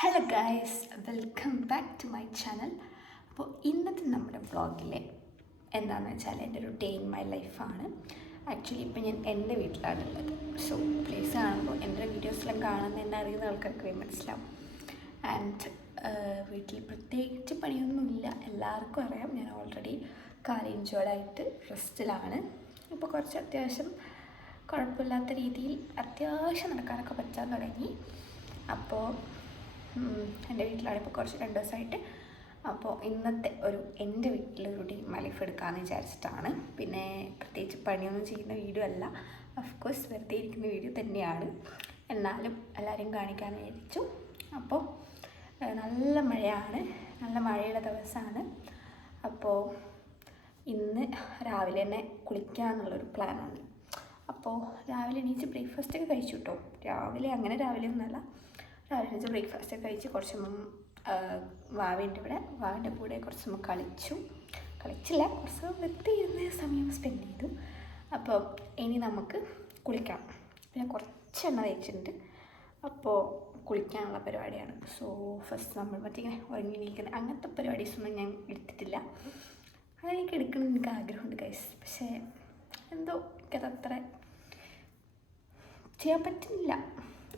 Hello guys welcome back to my channel അപ്പോൾ ഇന്നത്തെ നമ്മുടെ വ്ളോഗിലെ എന്താണെന്ന് വെച്ചാൽ എന്റെ ഒരു ഡേ ഇൻ മൈ ലൈഫാണ് ആക്ച്വലി ഇപ്പോൾ ഞാൻ എന്റെ വീട്ടിലാണുള്ളത്. സോ പ്ലേസ് കാണുമ്പോൾ എന്റെ വീഡിയോസിലും കാണുന്ന എന്നെ അറിയുന്ന ആൾക്കാർക്ക് മനസ്സിലാവും. ആൻഡ് വീട്ടിൽ പ്രത്യേകിച്ച് പണിയൊന്നുമില്ല. എല്ലാവർക്കും അറിയാം. ഞാൻ ഓൾറെഡി കാലി ഇഞ്ചോർഡായിട്ട് റെസ്റ്റിലാണ് ഇപ്പോൾ കുറച്ച് അത്യാവശ്യം കുഴപ്പമില്ലാത്ത രീതിയിൽ അത്യാവശ്യം നടക്കാനൊക്കെ പറ്റാൻ തുടങ്ങി. അപ്പോൾ എന്റെ വീട്ടിലാണ് ഇപ്പോൾ കുറച്ച് രണ്ട് ദിവസമായിട്ട്. അപ്പോൾ ഇന്നത്തെ ഒരു എന്റെ വീട്ടിലൊരു ടീം ലൈഫ് എടുക്കാമെന്ന് വിചാരിച്ചിട്ടാണ്. പിന്നെ പ്രത്യേകിച്ച് പണിയൊന്നും ചെയ്യുന്ന വീഡിയോ അല്ല. കോഴ്സ് വെറുതെ ഇരിക്കുന്ന വീഡിയോ തന്നെയാണ്. എന്നാലും എല്ലാവരെയും കാണിക്കാൻ വിചാരിച്ചു അപ്പോൾ നല്ല മഴയാണ്. നല്ല മഴയുള്ള ദിവസമാണ്. അപ്പോൾ ഇന്ന് രാവിലെ തന്നെ കുളിക്കാന്നുള്ളൊരു പ്ലാനാണ്. അപ്പോൾ രാവിലെ എണീച്ച് ബ്രേക്ക്ഫാസ്റ്റ് ഒക്കെ കഴിച്ചു കേട്ടോ. രാവിലെ അങ്ങനെ രാവിലെ ഒന്നുമല്ല. രാവിലെ എണീച്ച് ബ്രേക്ക്ഫാസ്റ്റ് കഴിച്ച് കുറച്ച് വാവിന്റെ ഇവിടെ. വാവിന്റെ കൂടെ കുറച്ച് കളിച്ചു. കളിച്ചില്ല. കുറച്ച് ഇരുന്ന സമയം സ്പെൻഡ് ചെയ്തു. അപ്പോൾ ഇനി നമുക്ക് കുളിക്കാം. പിന്നെ കുറച്ച് എണ്ണ തേച്ചിട്ടുണ്ട്. അപ്പോൾ കുളിക്കാനുള്ള പരിപാടിയാണ്. സോ ഫസ്റ്റ് നമ്മൾ മറ്റേ ഇങ്ങനെ ഉറങ്ങി എണീക്കുന്ന അങ്ങനത്തെ പരിപാടീസൊന്നും ഞാൻ എടുത്തിട്ടില്ല. അങ്ങനെ എടുക്കണം എടുക്കണമെന്ന് എനിക്ക് ആഗ്രഹമുണ്ട് കൈസ് പക്ഷേ എന്തോ എനിക്കതത്ര ചെയ്യാൻ പറ്റുന്നില്ല.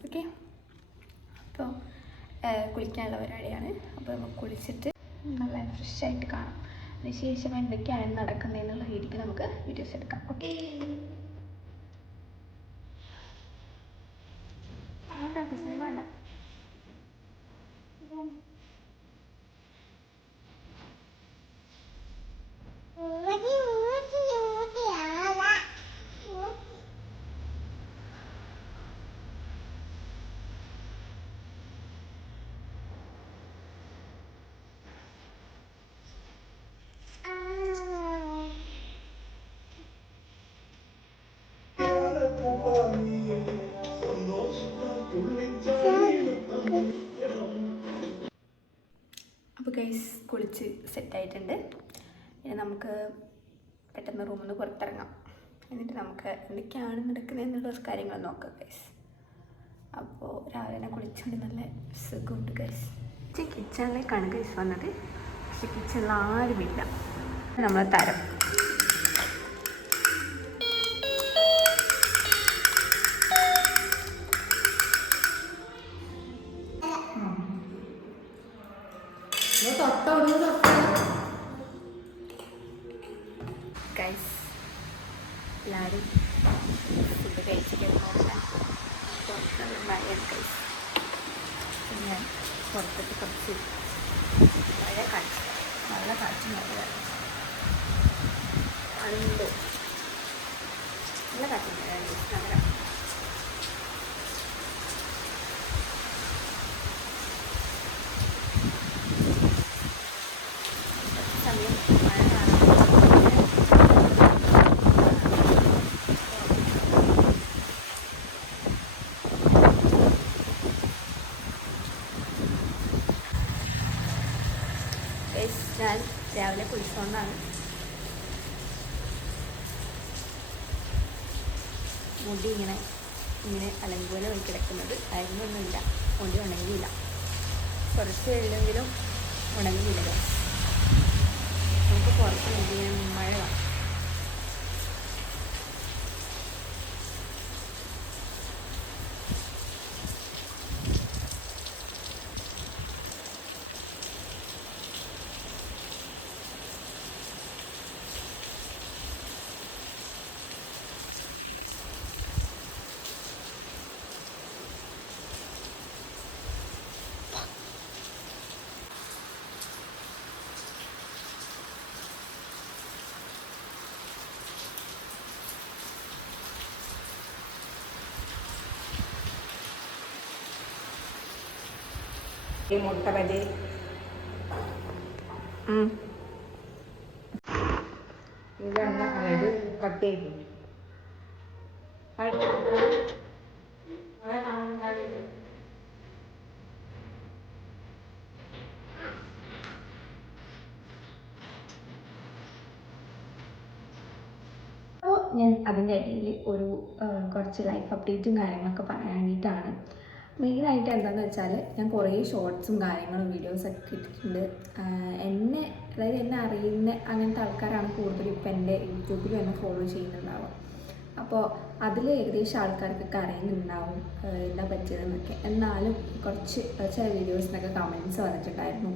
ഓക്കെ അപ്പോൾ കുളിക്കാനുള്ള പരിപാടിയാണ്. അപ്പോൾ നമുക്ക് കുളിച്ചിട്ട് നല്ല ഫ്രഷ് ആയിട്ട് കാണാം. അതിനുശേഷം എന്തൊക്കെയാണ് നടക്കുന്നതെന്നുള്ള രീതിക്ക് നമുക്ക് വീഡിയോസ് എടുക്കാം. ഓക്കെ വേണ്ട. നമുക്ക് പെട്ടെന്ന് റൂമിൽ നിന്ന് പുറത്തിറങ്ങാം. എന്നിട്ട് നമുക്ക് എന്തൊക്കെയാണ് നടക്കുന്നത് എന്നുള്ള കാര്യങ്ങൾ നോക്കാം ഗൈസ് അപ്പോൾ രാവിലെ തന്നെ കുളിച്ചുകൊണ്ട് നല്ല സുഖമുണ്ട് ഗൈസ് കിച്ചണിലേക്കാണ് ഗൈസ് വന്നത്. പക്ഷെ കിച്ചണിൽ ആരുമില്ല. നമ്മളെ തരം. മഴയാണ് ഞാൻ പുറത്തേക്ക് കുറച്ച് മഴ കാണിച്ചു നല്ല കാറ്റ് മഴ ഉണ്ട് നല്ല കാറ്റ് മഴ സമയം മഴ കാണാൻ Guys, ഞാൻ രാവിലെ കുളിച്ചോണ്ടാണ്. മുടി ഇങ്ങനെ ഇങ്ങനെ അലങ്കൂല പോയി കിടക്കുന്നത്. അരിഞ്ഞൊന്നുമില്ല മുടി ഉണങ്ങിയില്ല. കുറച്ച് വെള്ളമെങ്കിലും ഉണങ്ങിയില്ല. നമുക്ക് പുറത്ത് മുടി മഴ വേണം ഈ മുട്ട ബജി ഇതെണ്ണ ഇത് കട്ട് ചെയ്തു. അപ്പോൾ ഞാൻ അതിന്റെ ഇടയിൽ ഒരു കുറച്ച് ലൈഫ് അപ്ഡേറ്റും കാര്യങ്ങളൊക്കെ പറയാൻ വേണ്ടിയിട്ടാണ്. മെയിനായിട്ട് എന്താണെന്ന് വെച്ചാൽ ഞാൻ കുറേ ഷോർട്സും കാര്യങ്ങളും വീഡിയോസൊക്കെ ഇട്ടിട്ടുണ്ട്. എന്നെ അതായത് എന്നെ അറിയുന്ന അങ്ങനത്തെ ആൾക്കാരാണ് കൂടുതലും ഇപ്പം എന്റെ യൂട്യൂബിലും എന്നെ ഫോളോ ചെയ്യുന്നുണ്ടാവും അപ്പോൾ അതിൽ ഏകദേശം ആൾക്കാർക്കൊക്കെ അറിയുന്നുണ്ടാവും എന്താ പറ്റിയതെന്നൊക്കെ. എന്നാലും കുറച്ച് ചില വീഡിയോസിനൊക്കെ കമൻസ് വന്നിട്ടുണ്ടായിരുന്നു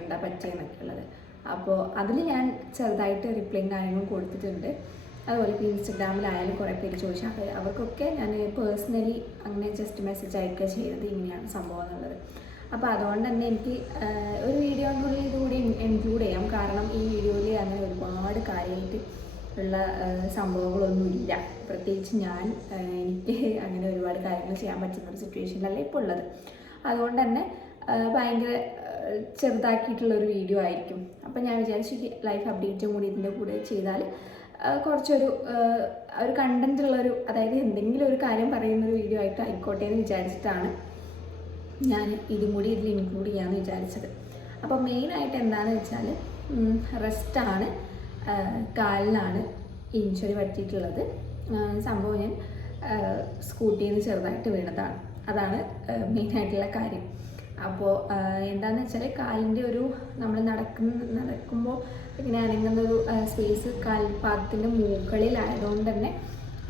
എന്താ പറ്റിയെന്നൊക്കെ ഉള്ളത് അപ്പോൾ അതിൽ ഞാൻ ചെറുതായിട്ട് റിപ്ലൈയും കാര്യങ്ങളും കൊടുത്തിട്ടുണ്ട്. അതുപോലെ ഇപ്പോൾ ഇൻസ്റ്റഗ്രാമിലായാലും കുറേ പേര് ചോദിച്ചു. അപ്പോൾ അവർക്കൊക്കെ ഞാൻ പേഴ്സണലി അങ്ങനെ ജസ്റ്റ് മെസ്സേജ് അയക്കുക ചെയ്തത് ഇങ്ങനെയാണ് സംഭവം എന്നുള്ളത്. അപ്പോൾ അതുകൊണ്ട് തന്നെ എനിക്ക് ഒരു ഒരു വീഡിയോനുള്ളിൽ ഇതുകൂടി ഇൻക്ലൂഡ് ചെയ്യാം. കാരണം ഈ വീഡിയോയിൽ അങ്ങനെ ഒരുപാട് കാര്യമായിട്ട് ഉള്ള സംഭവങ്ങളൊന്നുമില്ല. പ്രത്യേകിച്ച് ഞാൻ എനിക്ക് അങ്ങനെ ഒരുപാട് കാര്യങ്ങൾ ചെയ്യാൻ പറ്റുന്ന ഒരു സിറ്റുവേഷനിലല്ല ഇപ്പോൾ ഉള്ളത്. അതുകൊണ്ട് തന്നെ ഭയങ്കര ചെറുതാക്കിയിട്ടുള്ള ഒരു വീഡിയോ ആയിരിക്കും. അപ്പം ഞാൻ വിചാരിച്ചു ലൈഫ് അപ്ഡേറ്റും കൂടി ഇതിന്റെ കൂടെ ചെയ്താൽ കുറച്ചൊരു ഒരു കണ്ടന്റ് ഉള്ളൊരു അതായത് എന്തെങ്കിലും ഒരു കാര്യം പറയുന്ന ഒരു വീഡിയോ ആയിട്ട് ആയിക്കോട്ടെ എന്ന് വിചാരിച്ചിട്ടാണ് ഞാൻ ഇതും കൂടി ഇതിൽ ഇൻക്ലൂഡ് ചെയ്യാമെന്ന് വിചാരിച്ചത്. അപ്പോൾ മെയിനായിട്ട് എന്താണെന്ന് വെച്ചാൽ റെസ്റ്റാണ് കാലിലാണ് ഇഞ്ചുറി പറ്റിയിട്ടുള്ളത്. സംഭവം ഞാൻ സ്കൂട്ടിയിൽ നിന്ന് ചെറുതായിട്ട് വീണതാണ്. അതാണ് മെയിനായിട്ടുള്ള കാര്യം. അപ്പോൾ എന്താണെന്ന് വെച്ചാൽ കാലിന്റെ ഒരു നമ്മൾ നടക്കുന്ന നടക്കുമ്പോൾ ഇങ്ങനെ അനങ്ങുന്ന ഒരു സ്പേസ് കാൽപാദത്തിന്റെ മുകളിലായതുകൊണ്ട് തന്നെ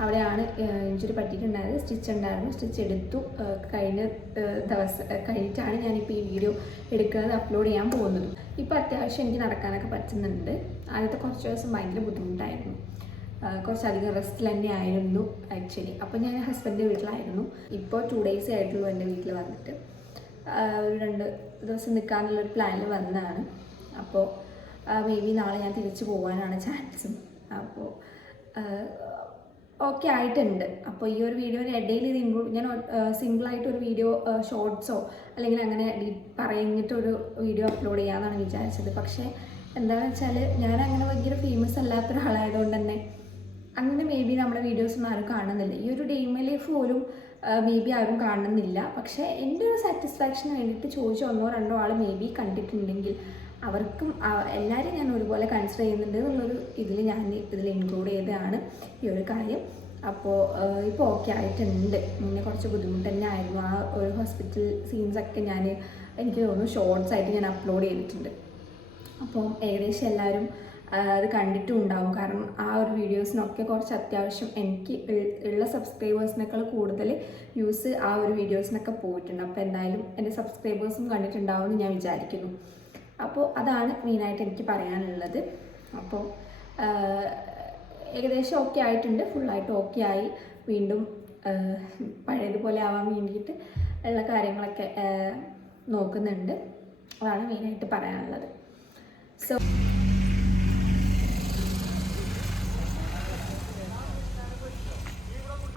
അവിടെയാണ് ഇഞ്ചുറി പറ്റിയിട്ടുണ്ടായത്. സ്റ്റിച്ച് ഉണ്ടായിരുന്നു. സ്റ്റിച്ച് എടുത്തു. കഴിഞ്ഞ ദിവസം കഴിഞ്ഞിട്ടാണ് ഞാനിപ്പോൾ ഈ വീഡിയോ എടുക്കുന്നത് അപ്ലോഡ് ചെയ്യാൻ പോകുന്നത്. ഇപ്പോൾ അത്യാവശ്യം എനിക്ക് നടക്കാനൊക്കെ പറ്റുന്നുണ്ട്. ആദ്യത്തെ കുറച്ച് ദിവസം ഭയങ്കര ബുദ്ധിമുട്ടായിരുന്നു. കുറച്ചധികം റെസ്റ്റിൽ തന്നെ ആയിരുന്നു ആക്ച്വലി അപ്പോൾ ഞാൻ ഹസ്ബൻഡിന്റെ വീട്ടിലായിരുന്നു. ഇപ്പോൾ ടു ഡേയ്സ് ആയിട്ടുള്ളൂ എന്റെ വീട്ടിൽ വന്നിട്ട്. ഒരു രണ്ട് ദിവസം നിൽക്കാനുള്ള ഒരു പ്ലാനിൽ വന്നതാണ്. അപ്പോൾ മേ ബി നാളെ ഞാൻ തിരിച്ചു പോകാനാണ് ചാൻസും. അപ്പോൾ ഓക്കെ ആയിട്ടുണ്ട്. അപ്പോൾ ഈ ഒരു വീഡിയോയുടെ ഇടയിൽ ഇത് ഇൻക്ലൂഡ് ഞാൻ സിംഗിളായിട്ട് ഒരു വീഡിയോ ഷോർട്സോ അല്ലെങ്കിൽ അങ്ങനെ പറഞ്ഞിട്ടൊരു വീഡിയോ അപ്ലോഡ് ചെയ്യാമെന്നാണ് വിചാരിച്ചത്. പക്ഷേ എന്താണെന്ന് വെച്ചാൽ ഞാൻ അങ്ങനെ ഭയങ്കര ഫേമസ് അല്ലാത്ത ഒരാളായതുകൊണ്ട് തന്നെ അങ്ങനെ മേ ബി നമ്മുടെ വീഡിയോസ് ഒന്നും ആരും കാണുന്നില്ല. ഈ ഒരു ഡെയിമ ലൈഫ് പോലും മേ ബി ആരും കാണുന്നില്ല. പക്ഷേ എന്റെ ഒരു സാറ്റിസ്ഫാക്ഷന് വേണ്ടിയിട്ട് ചോദിച്ച ഒന്നോ രണ്ടോ ആൾ മേ ബി കണ്ടിട്ടുണ്ടെങ്കിൽ അവർക്കും എല്ലാവരും ഞാൻ ഒരുപോലെ കൺസിഡർ ചെയ്യുന്നുണ്ട് എന്നുള്ളൊരു ഇതിൽ ഞാൻ ഇതിൽ ഇൻക്ലൂഡ് ചെയ്തതാണ് ഈ ഒരു കാര്യം. അപ്പോൾ ഇപ്പോൾ ഓക്കെ ആയിട്ടുണ്ട്. മുന്നേ കുറച്ച് ബുദ്ധിമുട്ട് തന്നെ ആയിരുന്നു. ആ ഒരു ഹോസ്പിറ്റൽ സീൻസൊക്കെ ഞാൻ എനിക്ക് തോന്നുന്നു ഷോർട്സ് ആയിട്ട് ഞാൻ അപ്ലോഡ് ചെയ്തിട്ടുണ്ട്. അപ്പം ഏകദേശം എല്ലാവരും അത് കണ്ടിട്ടും ഉണ്ടാവും കാരണം ആ ഒരു വീഡിയോസിനൊക്കെ കുറച്ച് അത്യാവശ്യം എനിക്ക് ഉള്ള സബ്സ്ക്രൈബേഴ്സിനേക്കാൾ കൂടുതൽ വ്യൂസ് ആ ഒരു വീഡിയോസിനൊക്കെ പോയിട്ടുണ്ട്. അപ്പോൾ എന്തായാലും എന്റെ സബ്സ്ക്രൈബേഴ്സും കണ്ടിട്ടുണ്ടാവും എന്ന് ഞാൻ വിചാരിക്കുന്നു. അപ്പോൾ അതാണ് മെയിനായിട്ട് എനിക്ക് പറയാനുള്ളത്. അപ്പോൾ ഏകദേശം ഓക്കെ ആയിട്ടുണ്ട്. ഫുള്ളായിട്ട് ഓക്കെ ആയി. വീണ്ടും പഴയതുപോലെ ആവാൻ വേണ്ടിയിട്ട് ഉള്ള കാര്യങ്ങളൊക്കെ നോക്കുന്നുണ്ട്. അതാണ് മെയിനായിട്ട് പറയാനുള്ളത്. സോ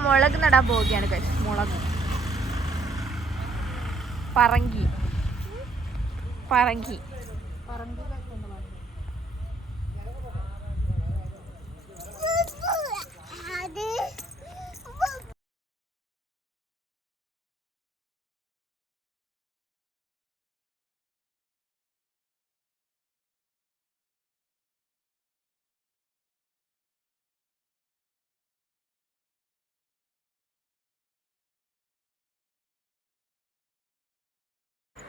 മുളക് നടാൻ പോവുകയാണ് guys. മുളക്. പറങ്കി. പറങ്കി. ഇതേ